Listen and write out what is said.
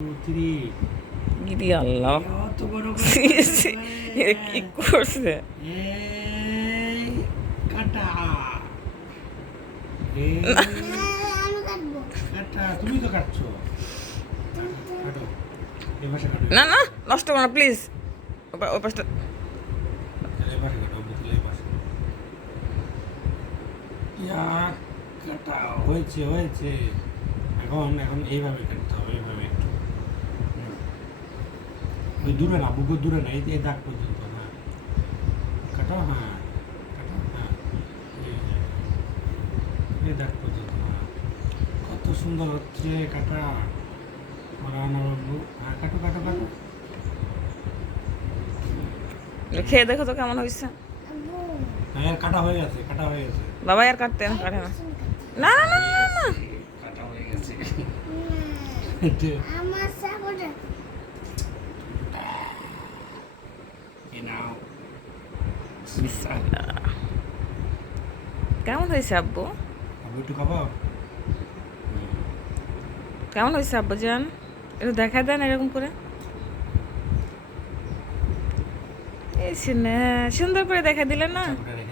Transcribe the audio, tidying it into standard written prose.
Three গিরি আল্লাহ অত বড় কি করছে? এই কাটা এই কাটা তুমি তো কাটছো। কাটো এই পাশে কাটো। না না নষ্ট করো না প্লিজ। ওই পাশটা তাহলে এই পাশে কাটো বুঝলে এই পাশে। ইয়া কাটা হয়েছে হয়েছে। এখন এখন এইভাবে কাটতে হবে এইভাবে একটু। ওই দূরে না বুকুর দূরে না এই দাগ পর্যন্ত না কাটো। হ্যাঁ কাটো হ্যাঁ এই দাগ পর্যন্ত। হ্যাঁ কত সুন্দর হচ্ছে কাটা রানা বাবু। হ্যাঁ কাটো কাটো কাটো। খেয়ে দেখো তো কেমন হয়েছে। হ্যাঁ কাটা হয়ে গেছে কাটা হয়ে গেছে। বাবা আর কাটতে না কাটে না। না না না না না কাটা হয়ে গেছে। আমার সাপোর্টার এই নাও। বিসমিল্লাহ। কেমন হয়েছে আব্বু? আবু একটু খাবো। কেমন হয়েছে আব্বু জান? একটু দেখা দেন এরকম করে। এই সুন্দর করে দেখা দিলেন না। চাকুটা রেখে